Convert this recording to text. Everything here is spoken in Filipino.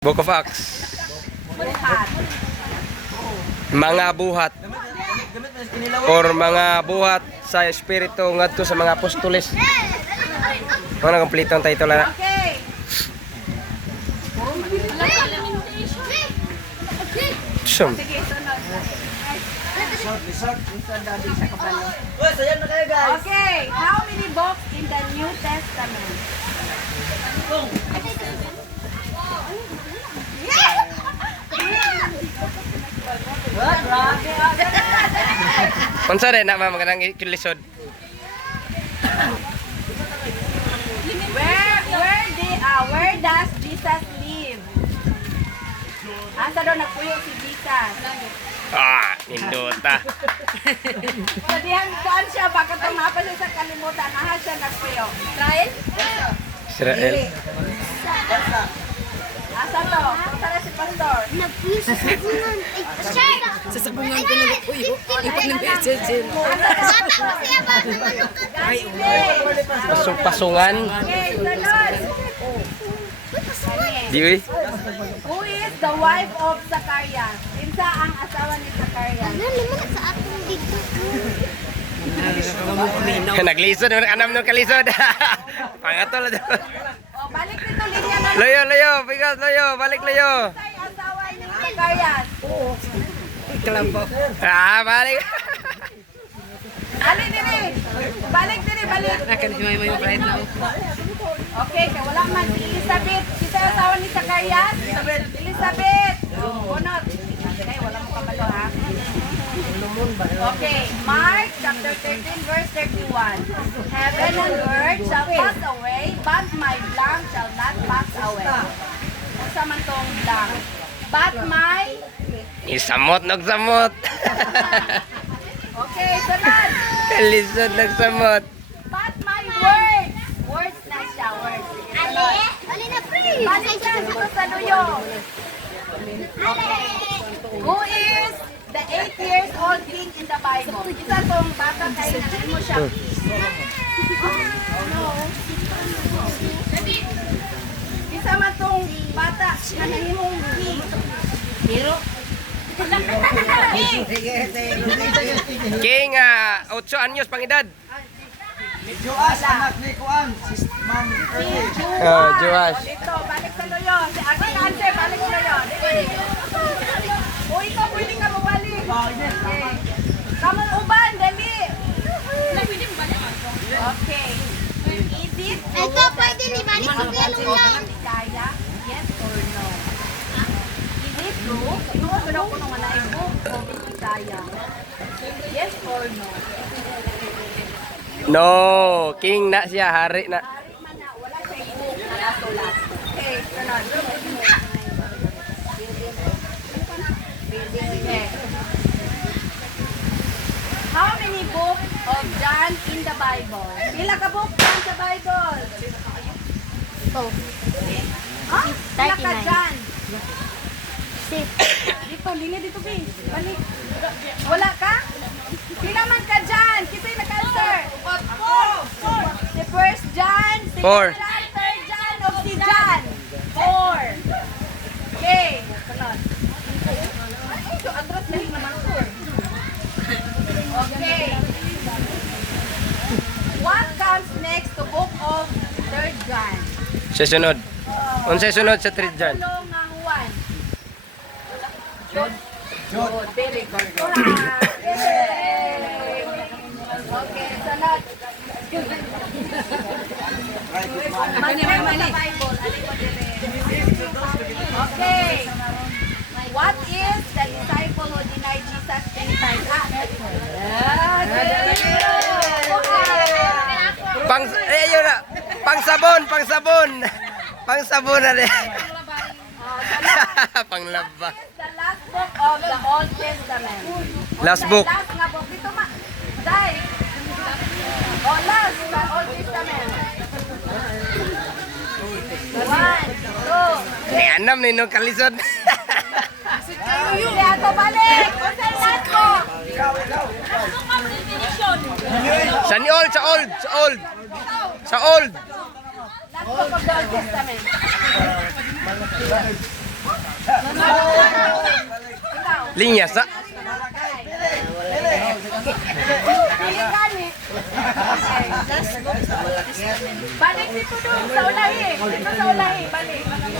Book of Acts. Mga buhat or mga buhat sa espiritu ngadto sa mga apostoles. Ano kompleto ang title na? Okay. Sum. Sige, sunod. Okay, how many books in the New Testament? Unsa rin na magandang kilisod? Where does Jesus live? Asa daw nagpuyo si Jesus? Nindota. So dihan kuan siya baka tumapa siya sa kalimutan. Aha siya nagpuyo. Israel? Israel. Asa to? Punta na si Pastor. Nagpuyo sa sabungan. Sa sabungan ko na nagpuyo. Ipanimbesin din. Pasungan. Okay, sunod. Diwi. Who is the wife of Zacarias? Kinsa ang asawa ni Zacarias? Ano naman sa atong dito? Naglisod man anam no kalisod. Pangatol na. O, balik dito linya na. Layo, layo, bigas layo, balik layo. Ay, asawa ni Zacarias. Kalambo. Balik. Ali diri. Balik diri, balik. Akan himay mo yung pride na. Okay, kaya wala man si Elizabeth. Kita yung asawa ni Zacarias? Elizabeth. Bunot. Okay, wala mo kabalo ha. Okay, Mark chapter 13 verse 31. Heaven and earth shall pass away, but my blank shall not pass away. Unsa man tong blank? But my... Isamot nagsamot. Okay, sunod. Kalisod nagsamot. But my words. Words na siya, words. Ale? Ali na pre! Balik siya dito sa Nuyo. Who is the 8 years old king in the Bible? Isa tong bata kayo na mo siya Isa man tong bata na nahimong king. Hero? King 8 anyos pangedad. Joas, anak ni Kuan, si Ma'am Ernie. Joas. Dito, balik sa Nuyo. Si Ate Nancy, balik sa Nuyo. Uy, ikaw pwede ka mabalik. Okay. Kamu uban, dali. Okay. Edith. Ito pwede libalik sa pilong lang. Kaya, yes or no? Is it true? Inuwa ko daw ko nung manay book of Isaiah. Yes or no? No, king na siya, hari na. Hari man na, wala siya book na nasulat. Okay, sunod. Okay. How many books of John in the Bible? Pila ka book John sa Bible? Oh, Ha? Pila ka 39. John? sip. Dito, linya dito, Bing. Balik. Wala ka? Pila man ka John? Kisa'y nag-answer? Si First John, si Four. John, Third John, o si John? 4. Okay. Sunod. Ay, so atras na naman 4. Okay. What comes next to book of Third John? Sa sunod. Unsay sunod sa 3 dyan? Ano nga Juan? Good. Very good. Correct. Yay! Okay, sunod. Mag-read mo sa Bible. Alin mo dire. Okay. What is the disciple who denied Jesus 3 times? Ayun na. Pangsabon, pangsabon. Pangsabon na rin. Panglaba. The last book of the Old Testament. Last book. Last nga book. Dito ma. Dai. Oh, last sa Old Testament. 1, 2, Anam ni no kalisod. Hindi ako balik. Unsa last book? Sa ni old, sa old, sa old. Sa old. Last book of the Old Testament. Linyas sa. Pili gani. Okay. Balik dito doon sa ulahi. Dito sa ulahi. Balik.